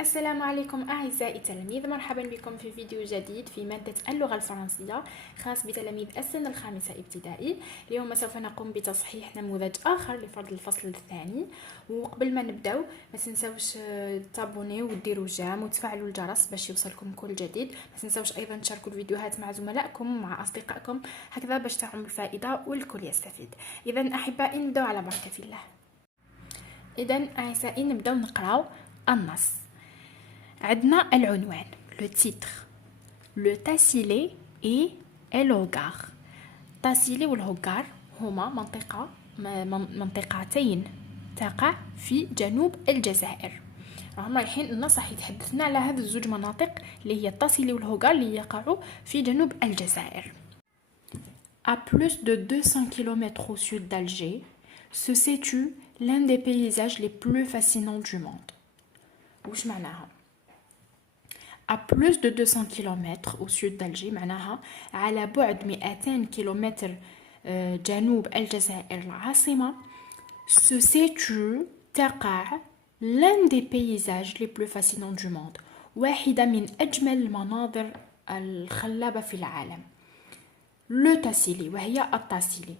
السلام عليكم أعزائي التلاميذ، مرحبا بكم في فيديو جديد في مادة اللغة الفرنسية خاص بتلاميذ السن الخامسة ابتدائي. اليوم سوف نقوم بتصحيح نموذج آخر لفرض الفصل الثاني. وقبل ما نبداو ما تنساوش تابونيو وديروا جام وتفعلوا الجرس باش يوصلكم كل جديد. ما تنساوش أيضا تشاركوا الفيديوهات مع زملائكم ومع أصدقائكم، هكذا باش تعم الفائدة والكل يستفيد. إذا أحبائي نبداو على بركة الله. إذا أعزائي نبداو نقراو النص. عندنا العنوان le titre le tassili et الهوغار. تاسيلي والهوغار هما منطقتين تقع في جنوب الجزائر. راهم رايحين النص راح يتحدثنا على هذه الزوج مناطق اللي هي التاسيلي والهوغار اللي يقعوا في جنوب الجزائر. À plus de 200 km au sud d'Alger se situe l'un des paysages les plus fascinants du monde. وش معناها؟ à plus de 200 km au sud d'Alger معناها على بعد 200 كيلومتر جنوب الجزائر العاصمة. se situe تقع l'un des paysages les plus fascinants du monde، واحدة من أجمل المناظر الخلابة في العالم. le Tassili وهي التاسيلي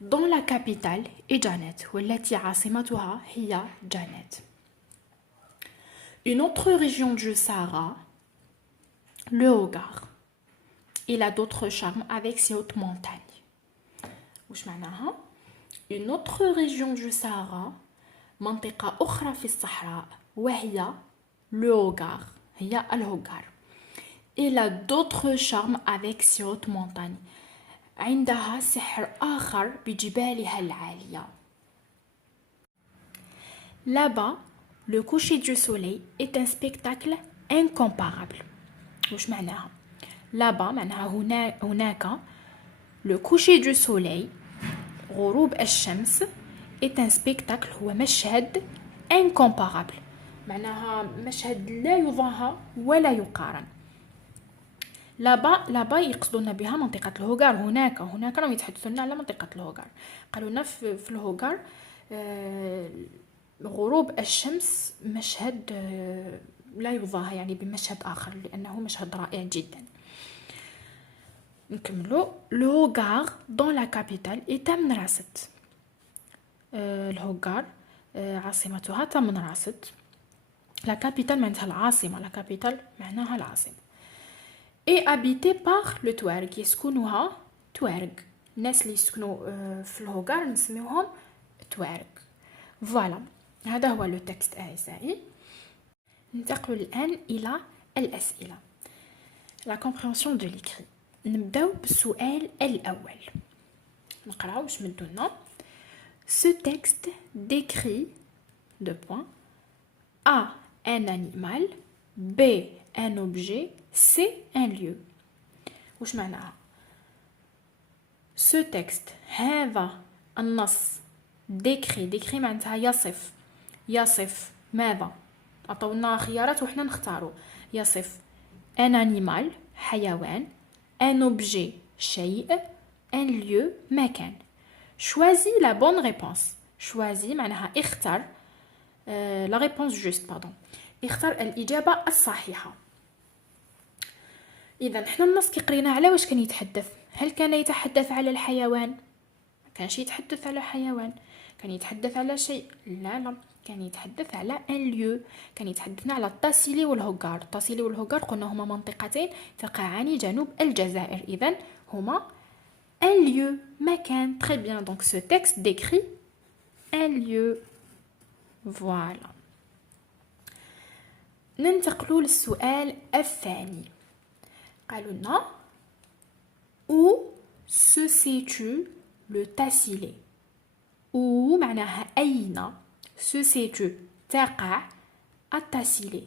dans la capitale est Djanet والتي عاصمتها هي جانيت. Une autre région du Sahara, le Hogar. Il a d'autres charmes avec ses hautes montagnes. وش معناها؟ Une autre région du Sahara, منطقة أخرى في الصحراء وهي le Hogar، هي الهوغار. Il a d'autres charmes avec ses hautes montagnes. عندها سحر آخر بجبالها العالية. Là-bas, le coucher du soleil est un spectacle incomparable. وش معناها؟ là-bas معناها هناك le coucher du soleil غروب الشمس est un spectacle هو مشهد incomparable معناها مشهد لا يضاهى ولا يقارن. là-bas يقصدون بها منطقة الهوغار. هناك راهم يتحدثون على منطقة الهوغار. قالوا لنا في الهوغار غروب الشمس مشهد لا يضاهى يعني بمشهد آخر لأنه مشهد رائع جدا. نكملوا. le Hogar dans la capitale est تمنراست. الهوغار عاصمتها تمنراست. la capitale معناتها العاصمة. la capitale معناها العاصمة. et habité par le توارق يسكنها توارق. الناس اللي يسكنوا في الهوغار نسميوهم توارق. فوالا هذا هو لو تكست أعزائي. ننتقل الآن إلى الأسئلة. La compréhension de l'écrit. نبداو بالسؤال الأول. نقراو واش مدو لنا. Ce texte décrit deux points A un animal B un objet C un lieu. واش معناها؟ Ce texte هذا النص décrit معناتها يصف ماذا؟ عطونا خيارات وحنا نختارو. يصف un animal حيوان un objet شيء un lieu مكان. choisis la bonne réponse. choisis معناها اختر la réponse juste اختر الإجابة الصحيحة. إذا حنا النص كي قرينا على واش كان يتحدث؟ هل كان يتحدث على الحيوان؟ ما كانش يتحدث على حيوان. كان يتحدث على شيء؟ لا كان يتحدث على ان ليو. كان يتحدثنا على التاسيلي والهوغار. التاسيلي والهوغار قلنا هما منطقتين تقعان جنوب الجزائر، اذا هما ان ليو مكان. très bien. donc ce texte décrit un lieu. voilà. ننتقل للسؤال الثاني. قالوا لنا où se situe le tassili. où معناها أين se situe تقع التاسيلي.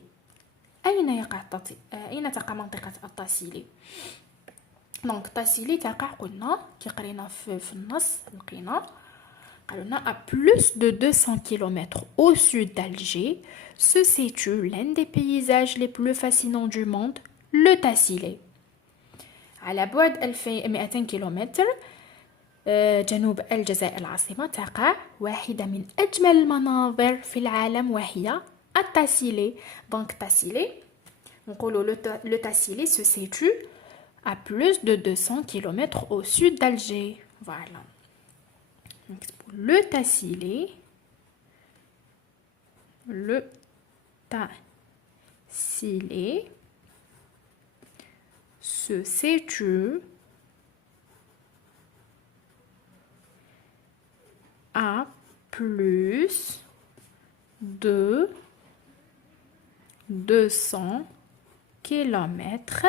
أين تقع منطقة التاسيلي؟ دونك التاسيلي تقع قلنا كي قرينا في النص لقينا قالوا لنا à plus de 200 km au sud d'Alger se situe l'un des paysages les plus fascinants du monde, le Tassili. على بعد 1200 كيلومتر جنوب الجزائر العاصمة تقع واحدة من أجمل المناظر في العالم وهي التاسيلي. Donc Tassilé, le Tassilé se situe à plus de 200 km au sud d'Alger. Voilà. Donc, le Tassilé se situe à plus de 200 km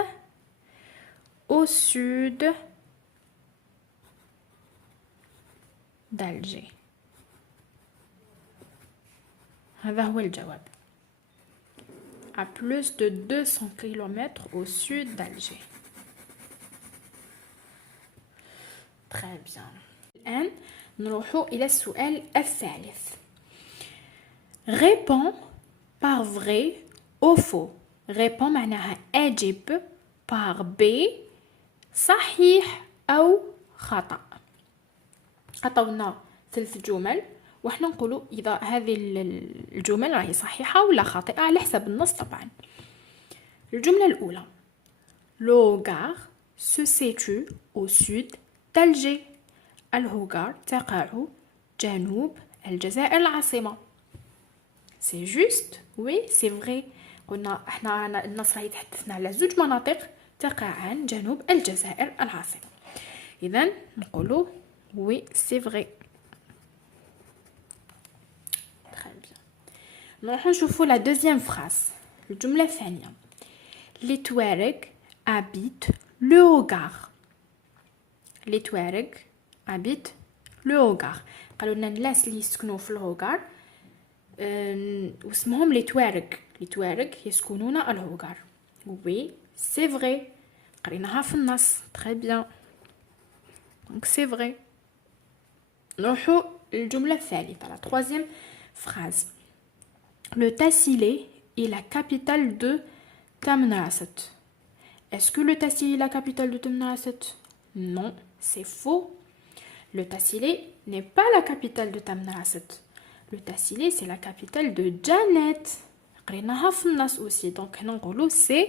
au sud d'Alger. هذا هو الجواب. À plus de 200 km au sud d'Alger. Très bien. الآن نروح إلى السؤال الثالث. Réponds par vrai ou faux. Réponds معناها أجب par B صحيح أو خطأ. عطونا 3 جمل وإحنا نقولوا إذا هذه الجمل راهي صحيحة ولا خاطئة على حسب النص طبعا. الجملة الأولى Le Hogar se situe au sud d'Alger. الهوغار تقع جنوب الجزائر العاصمة. C'est juste. Oui, c'est vrai. قلنا احنا النص راهي يتحدثنا على 2 مناطق تقعان جنوب الجزائر العاصمة. إذن نقولوا oui, c'est vrai. Très bien. نروح نشوفوا la deuxième phrase. الجملة الثانية. Les Touaregs habitent le Hogar. Les Touaregs habitent le Hogar. قالوا لنا الناس اللي يسكنوا في الهوغار واسمهم لي توارق. لي توارق يسكنون الهوغار. وي سي فري. قريناها في النص. تري بيان. دونك سي فري. نروحوا للجملة الثالثة. لا troisième phrase. Le Tassilé est la capitale de Tamanrasset. Est-ce que le Tassilé est la capitale de Tamanrasset? Non, c'est faux. Le Tassilé n'est pas la capitale de Tamanrasset. Le Tassilé, c'est la capitale de Janet. قريناها في النص aussi. Donc هنا نقولوا c'est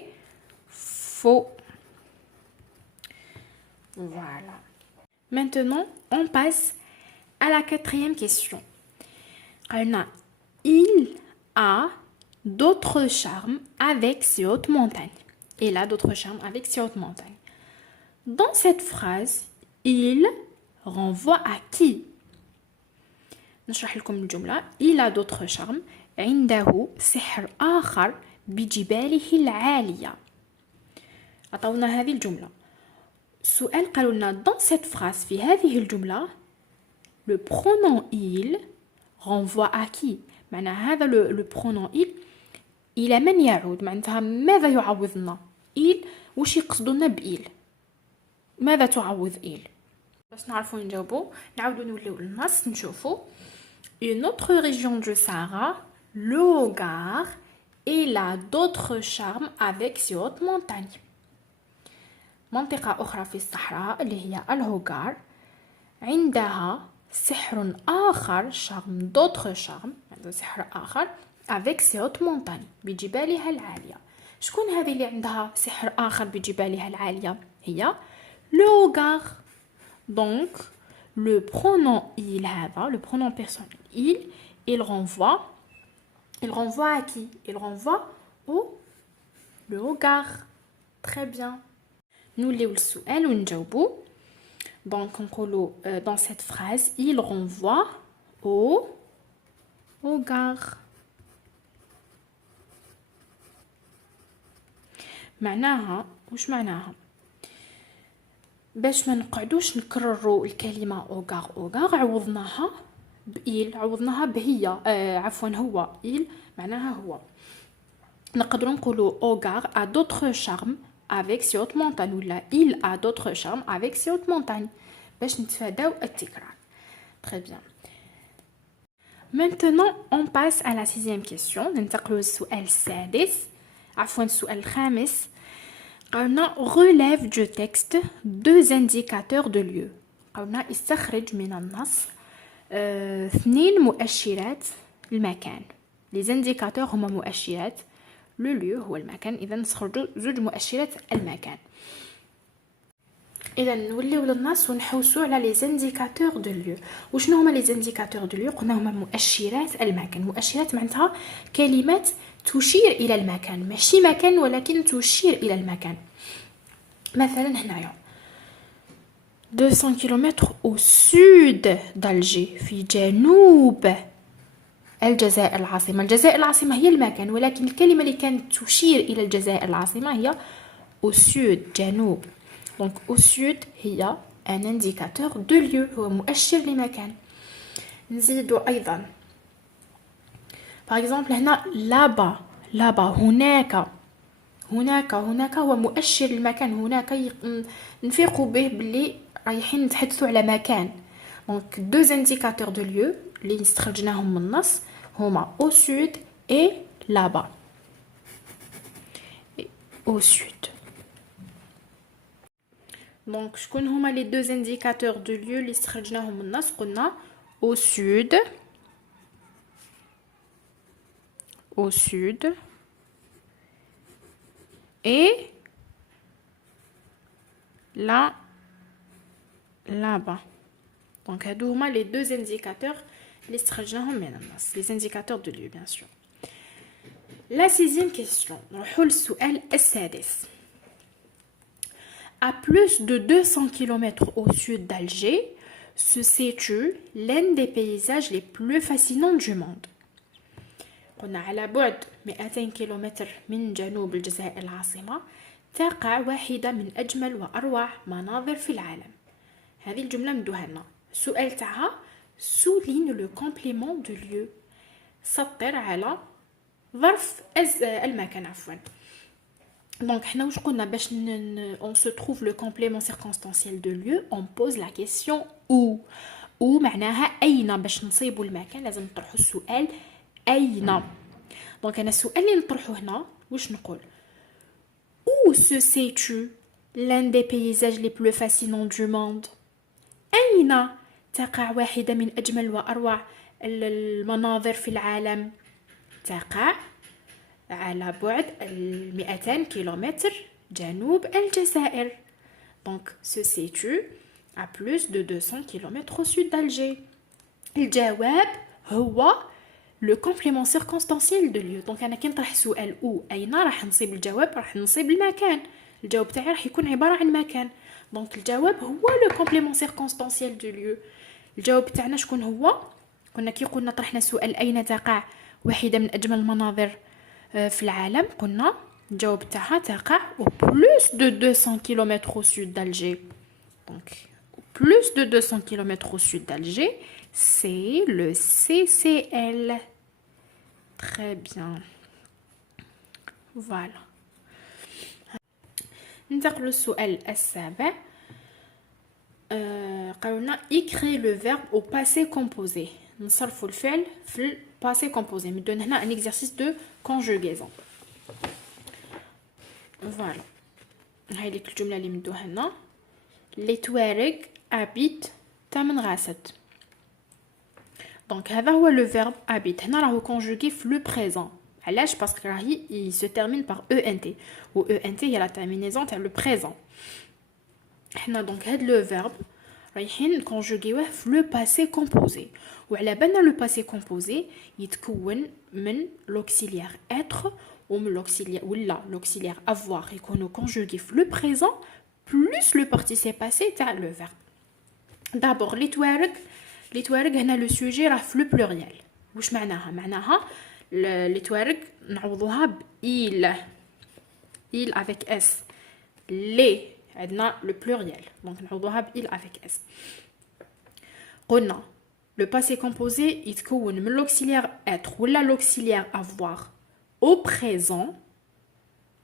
faux. Voilà. Maintenant, on passe à la 4e question. Il a d'autres charmes avec ces hautes montagnes. Il a d'autres charmes avec ces hautes montagnes. Dans cette phrase, il renvoie à qui? نشرح لكم الجملة. Il a d'autres charmes. عنده سحر آخر بجباله العالية. عطونا هذه الجملة. السؤال قالوا لنا dans cette phrase في هذه الجملة le pronom il renvoie à qui؟ معنى هذا le pronom il إلى من يعود؟ معناتها ماذا يعوض لنا؟ il وش يقصدون بإل؟ ماذا تعوض إل؟ باش نعرفوا نجاوبوا نعاودوا نوليو للنص نشوفوا. Une autre région du Sahara, le Hogar, il a d'autres charmes avec ses hautes montagnes. منطقة أخرى في الصحراء اللي هي الهوغار عندها سحر آخر charme d'autres charmes عندها سحر آخر avec ses hautes montagnes بجبالها العالية. شكون هذه اللي عندها سحر آخر بجبالها العالية؟ هي le Hogar. Donc le pronom il هذا le pronom personnel il renvoie à qui? Il renvoie au le Hogar. Très bien. Nous ليو السؤال ونجاوبوا. Donc نقولوا dans cette phrase il renvoie au Hogar. معناها وش معناها؟ باش ما نقعدوش نكرروا الكلمه اوغار اوغار عوضناها بإيل عوضناها بهي عفوا هو إيل معناها هو. نقدروا نقولوا اوغار a d'autres charmes avec ses hautes montagnes ولا il a d'autres charmes avec ses hautes montagnes باش نتفاداو التكرار. Très bien. Maintenant on passe à la 6e question. ننتقلوا للسؤال السادس عفوا السؤال الخامس. قلنا relève du texte 2 indicateurs de lieu. قلنا استخرج من النص 2 مؤشرات المكان. لي زانديكاتور هما مؤشرات لو ليو هو المكان. اذا نستخرجوا زوج مؤشرات المكان. اذا نوليو للنص ونحوسوا على لي زانديكاتور دو ليو. وشنو هما لي زانديكاتور دو ليو؟ قلنا هما مؤشرات المكان. مؤشرات معناتها كلمات تشير الى المكان، ماشي مكان ولكن تشير الى المكان. مثلا هنايا 200 كيلومتر au sud d'Alger، في جنوب الجزائر العاصمة. الجزائر العاصمة هي المكان، ولكن الكلمة اللي كانت تشير إلى الجزائر العاصمة هي au sud، جنوب. donc au sud هي un indicateur de lieu، هو مؤشر لمكان. نزيدو أيضا par exemple هنا là-bas هناك هو مؤشر المكان. هناك نفيقوا به باللي رايحين نتحدثوا على مكان. دونك دو زانديكاتور دو ليو اللي استخرجناهم من النص هما au sud et là-bas. au sud. دونك شكون هما لي دو زانديكاتور دو ليو اللي استخرجناهم من النص؟ قلنا au sud et là-bas. Donc هادو هما les deux indicateurs اللي استخرجناهم من النص، les indicateurs de lieu bien sûr. La sixième question. نروحو للسؤال السادس. À plus de 200 km au sud d'Alger se situe l'un des paysages les plus fascinants du monde. قلنا على بعد 200 كيلومتر من جنوب الجزائر العاصمة تقع واحدة من أجمل وأروع مناظر في العالم. هذه الجملة مدوها لنا. السؤال تاعها souligne le complément de lieu. سطر على ظرف المكان عفوا. Donc حنا واش قلنا باش on se trouve le complément circonstanciel de lieu on pose la question où معناها أين. باش نصيبوا المكان لازم نطرحوا السؤال أين. دونك أنا السؤال اللي نطرحه هنا واش نقول؟ Où se situe l'un des paysages les plus fascinants du monde؟ أين تقع واحدة من أجمل وأروع المناظر في العالم؟ تقع على بعد 200 كيلومتر جنوب الجزائر. Donc se situe à plus de 200 km au sud d'Alger. الجواب هو le complément circonstanciel de lieu. Donc انا كي نطرح سؤال او اين راح نصيب الجواب، راح نصيب المكان. الجواب تاعي راح يكون عباره عن مكان. دونك الجواب هو le complément circonstanciel de lieu. الجواب تاعنا شكون هو؟ كنا كي قلنا طرحنا سؤال اين تقع واحده من اجمل المناظر في العالم، قلنا الجواب تاعها تقع au plus de 200 km au sud d'Alger. Donc au plus de 200 km au sud d'Alger, c'est le CCL. Très bien. Voilà. ننتقل للسؤال السابع. قالولنا écrire le verbe au passé composé. نصرفوا الفعل في passé composé. مدون هنا un exercice de conjugaison. Voilà. هاي ليك الجملة اللي مدوها لنا. Les Touaregs habitent تامنغاسة. دونك هذا هو لو فيرب habite. هنا راهو كونجوغي في لو بريزون. علاش؟ باسكو راهي il se termine par ENT. و ENT هي لا تيرمينيزون تاع لو بريزون. حنا دونك هاد لو فيرب رايحين نكونجوغيوه في لو باسي كومبوزي. وعلى بالنا لو باسي كومبوزي يتكون من لوكسيليير être ومن لوكسيليير ولا لوكسيليير avoir يكونوا كونجوغي في لو بريزون بلس لو بارتيسيب باسي تاع لو فيرب. دابور لي توارق هنا لو سوجي راه في لو بلوريال. واش معناها لي توارق نعوضوها ب il avec s. لي عندنا لو بلوريال دونك نعوضوها ب il avec s. قلنا لو باسي كومبوزي يتكون من لوكسيليير être ولا لوكسيليير avoir au présent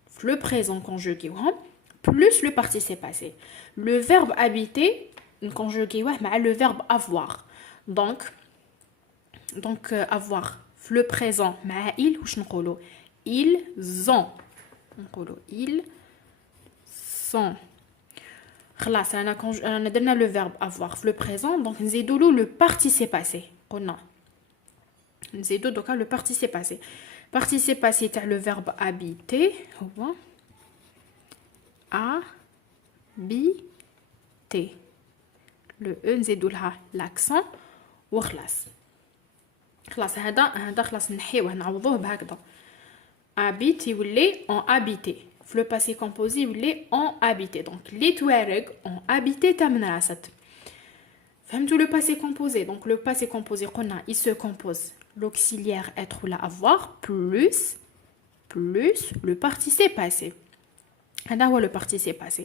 في لو بريزون كونجوغيوهم plus le participe passé. Le verbe habiter نكونجوغيوه مع le verbe avoir. Donc avoir في le présent مع il واش نقولوا؟ ils ont. نقولوا ils sont. خلاص انا درنا le verbe avoir في le présent. Donc نزيدوا له le participe passé. قلنا نزيدو دوكا لو بارتيسيب باسي. بارتيسيب باسي تاع لو فيرب habiter هو habiter. لو او نزيدو لها لاكسون وخلاص. خلاص هذا خلاص نحيوه نعوضوه بهكذا. habite يولي on habité. في لو باسي كومبوزي يولي on habité. دونك لي توارق on habité تاع مدرسة. فهمتوا لو باسي كومبوزي؟ دونك لو باسي كومبوزي قلنا il se compose l'auxiliaire être ولا avoir plus le participe passé. هذا هو لو participe passé.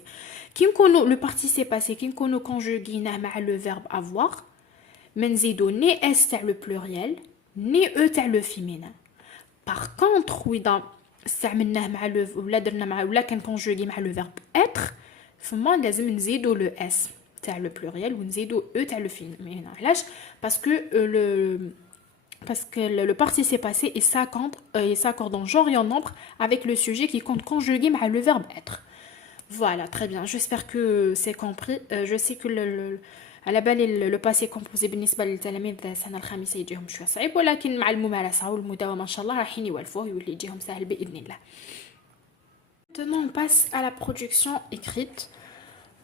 كي نكونوا لو participe passé كي نكونوا كونجوغيناه مع لو فيرب avoir ما نزيدو ني اس تاع لو بلوريال ني او تاع لو فيمينين. باغ كونطخ وإذا استعملناه مع لو ولا درنا مع ولا كان كونجوغي مع لو فيرب être فما لازم نزيدو لو اس تاع لو بلوريال ونزيدو او تاع لو فيمينين. علاش؟ باسكو le participe passé il s'accorde en genre et en nombre avec le sujet qui compte conjugué مع le verbe être. Voilà, très bien. J'espère que c'est compris. Je sais que على بالي لو باسي كومبوزي بالنسبه للتلاميذ السنه الخامسه يجيهم شويه صعيب، ولكن مع الممارسه والمداومه ان شاء الله راح يولفوه يولي يجيهم سهل باذن الله. Maintenant on passe à la production écrite.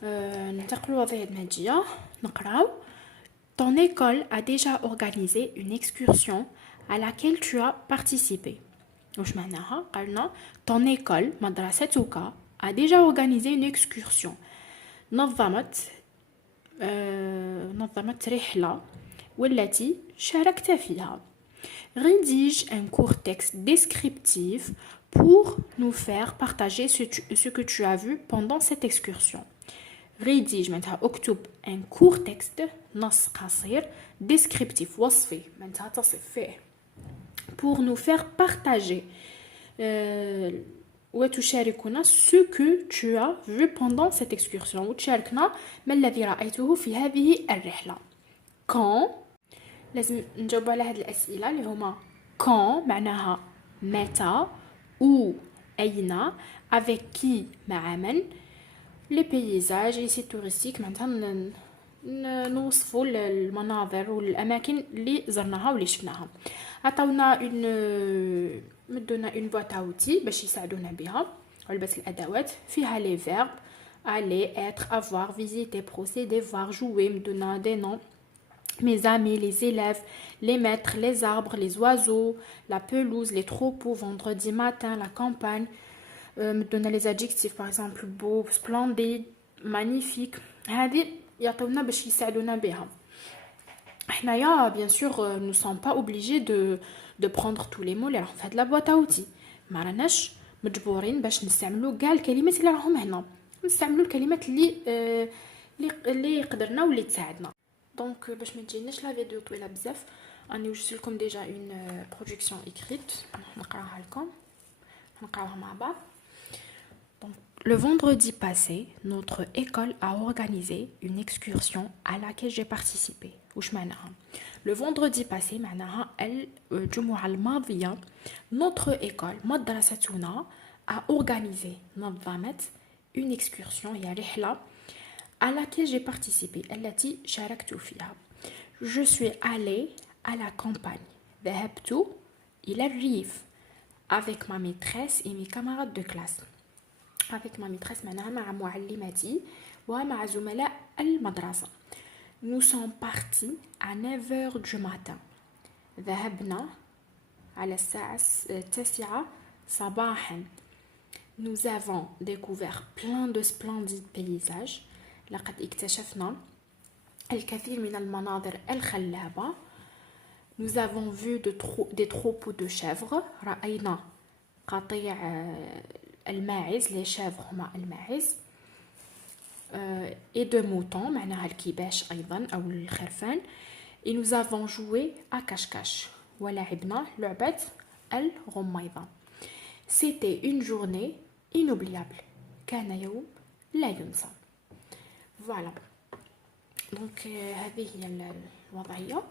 ننتقلوا وظيفه مهجيه نقراو. Ton école a déjà organisé une excursion à laquelle tu as participé. واش معناها؟ قالنا ton école مدرستك a déjà organisé une excursion. نظمت رحلة والتي شاركت فيها. Rédige un court texte descriptif pour nous faire partager ce que tu as vu pendant cette excursion. Rédige معناتها اكتب un court texte نص قصير descriptif وصفي معناتها تصف فيه pour nous faire partager وتشاركنا ce que tu as vu pendant cette excursion. وتشاركنا ما الذي رأيته في هذه الرحلة. quand لازم نجاوب على هذه الأسئلة اللي هما quand معناها متى ou أين avec qui مع من les paysages les sites touristiques معناتها نوصفوا المناظر والأماكن اللي زرناها واللي شفناها. عطاونا مدونا اون بواط اوتي باش يساعدونا بها علبة الادوات فيها لي فيرب aller être avoir visiter procéder voir jouer مدونا دي نون mes amis les élèves les maîtres les arbres les oiseaux la pelouse les troupeaux vendredi matin la campagne مدونا les adjectifs par exemple beau splendide magnifique. هذه يعطونا باش يساعدونا بها. حنايا bien sûr nous sommes pas obligés de prendre tous les mots اللي راهم في هاد لا بواط اوتي. ما راناش مجبورين باش نستعملوا كاع الكلمات اللي راهم هنا. نستعملوا الكلمات اللي قدرنا واللي تساعدنا. دونك باش ما تجيناش لا فيديو طويله بزاف راني وجدت لكم ديجا اون برودكسيون ايكريت نقراها لكم نقراوها مع بعض. Le vendredi passé, notre école a organisé une excursion à laquelle j'ai participé. وش معناها؟ Le vendredi passé معناها الجمعة الماضية notre école مدرستنا a organisé نظمت une excursion هي رحلة à laquelle j'ai participé التي شاركت فيها. Je suis allée à la campagne. ذهبت إلى الريف avec ma maîtresse et mes camarades de classe. avec ma maîtresse معناها مع معلمتي ومع زملاء المدرسة. Nous sommes partis à 9h du matin. ذهبنا على الساعة 9 صباحا. Nous avons découvert plein de splendides paysages. لقد اكتشفنا الكثير من المناظر الخلابة. Nous avons vu des troupeaux de chèvres. رأينا قطيع الماعز les chèvres هما الماعز. Et de moutons معناها الكباش أيضا أو الخرفان. Et nous avons joué à cache-cache ولعبنا لعبة الغميضة. C'était une journée inoubliable. كان يوم لا ينسى. Voilà. Donc هذه هي الوضعية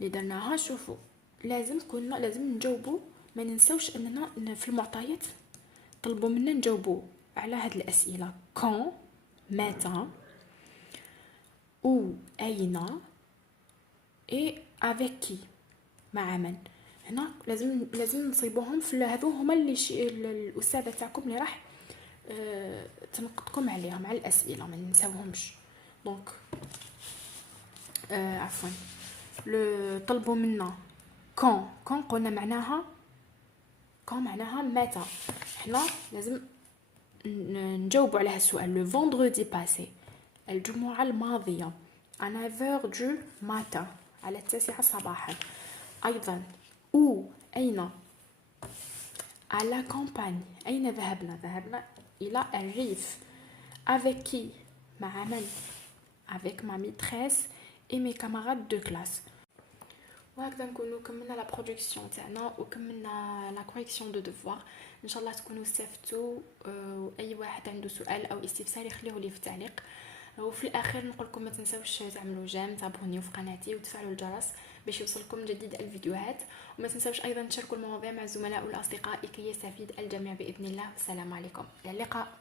اللي درناها. شوفوا لازم نجاوبوا ما ننساوش أننا في المعطيات طلبوا منا نجاوبوا على هذه الأسئلة quand متى ou أين et avec qui مع من. هنا لازم نصيبوهم في هذو هما اللي الاستاذه تاعكم اللي راح تنقطكم عليهم على الاسئله، ما ننساوهمش. دونك عفوا طلبوا منا كون قلنا معناها معناها متى. حنا لازم نجاوبوا على هالسؤال. لو فوندردي باسي، الجمعه الماضيه، à 9h du matin، على 9 صباحا. ايضا اين، à la campagne، اين ذهبنا الى الريف. avec qui، مع من، avec ma maîtresse et mes camarades de classe. وهكذا نكونوا كملنا لا برودكسيون تاعنا وكملنا لا كوريكسيون دو دوفوار. ان شاء الله تكونوا استفدتوا. اي واحد عنده سؤال او استفسار يخليه لي في التعليق. وفي الاخير نقول لكم ما تنساوش تعملوا جيم، تابونيو في قناتي وتفعلوا الجرس باش يوصلكم جديد الفيديوهات. وما تنساوش ايضا تشاركوا المواضيع مع الزملاء والاصدقاء لكي يستفيد الجميع باذن الله. والسلام عليكم، الى اللقاء.